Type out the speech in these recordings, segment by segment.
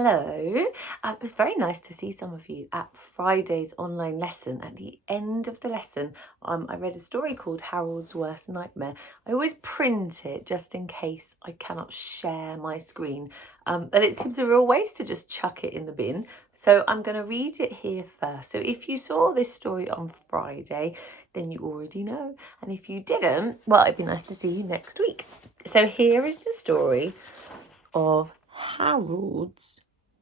Hello. It was very nice to see some of you at Friday's online lesson. At the end of the lesson, I read a story called Harold's Worst Nightmare. I always print it just in case I cannot share my screen, but it seems a real waste to just chuck it in the bin. So I'm going to read it here first. So if you saw this story on Friday, then you already know. And if you didn't, well, it'd be nice to see you next week. So here is the story of Harold's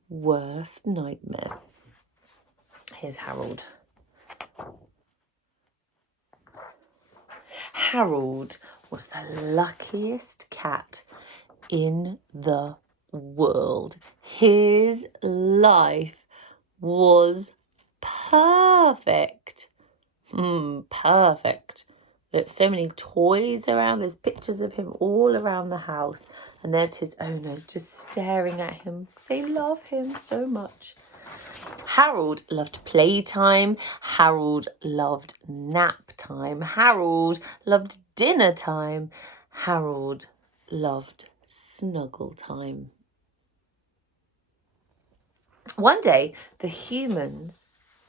Worst Nightmare. Here's Harold. Harold was the luckiest cat in the world. His life was perfect. Perfect. There's so many toys around. There's pictures of him all around the house. And there's his owners just staring at him. They love him so much. Harold loved playtime. Harold loved nap time. Harold loved dinner time. Harold loved snuggle time. One day, the humans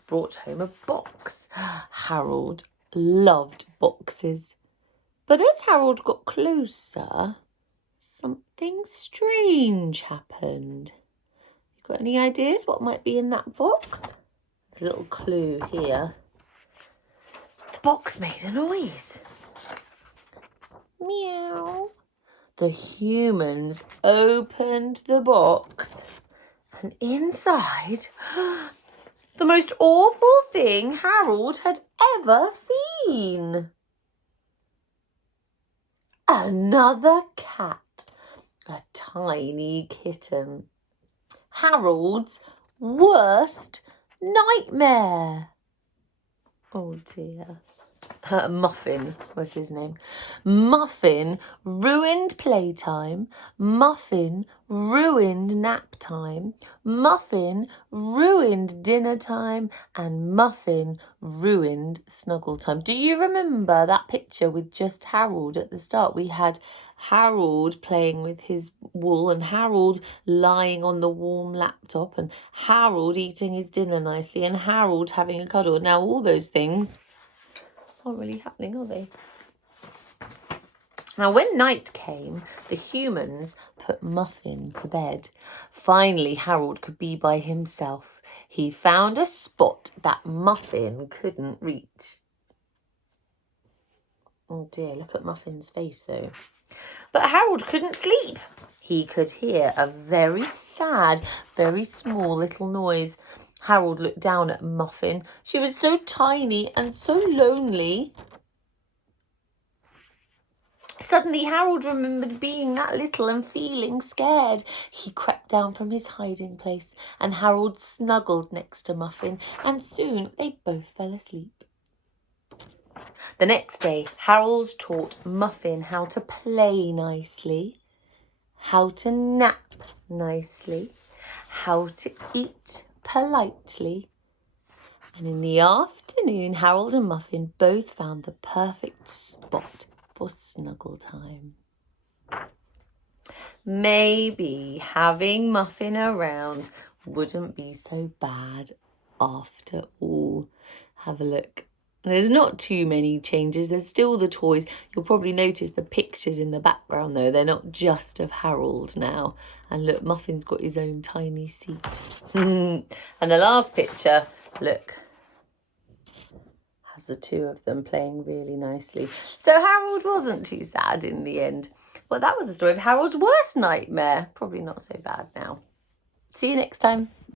brought home a box. Harold loved boxes. But as Harold got closer, something strange happened. You got any ideas what might be in that box? There's a little clue here. The box made a noise. Meow. The humans opened the box, and inside, the most awful thing Harold had ever seen. Another cat, a tiny kitten. Harold's worst nightmare. Oh dear. Muffin was his name. Muffin ruined playtime. Muffin ruined nap time. Muffin ruined dinner time. And Muffin ruined snuggle time. Do you remember that picture with just Harold at the start? We had Harold playing with his wool and Harold lying on the warm laptop and Harold eating his dinner nicely and Harold having a cuddle. Now all those things aren't really happening, are they? Now, when night came, the humans put Muffin to bed. Finally, Harold could be by himself. He found a spot that Muffin couldn't reach. Oh dear, look at Muffin's face though. But Harold couldn't sleep. He could hear a very sad, very small little noise. Harold looked down at Muffin. She was so tiny and so lonely. Suddenly, Harold remembered being that little and feeling scared. He crept down from his hiding place and Harold snuggled next to Muffin and soon they both fell asleep. The next day, Harold taught Muffin how to play nicely, how to nap nicely, how to eat politely. And in the afternoon, Harold and Muffin both found the perfect spot for snuggle time. Maybe having Muffin around wouldn't be so bad after all. Have a look. There's not too many changes. There's still the toys. You'll probably notice the pictures in the background though. They're not just of Harold now. And look, Muffin's got his own tiny seat. And the last picture, look, has the two of them playing really nicely. So Harold wasn't too sad in the end. Well, that was the story of Harold's worst nightmare. Probably not so bad now. See you next time.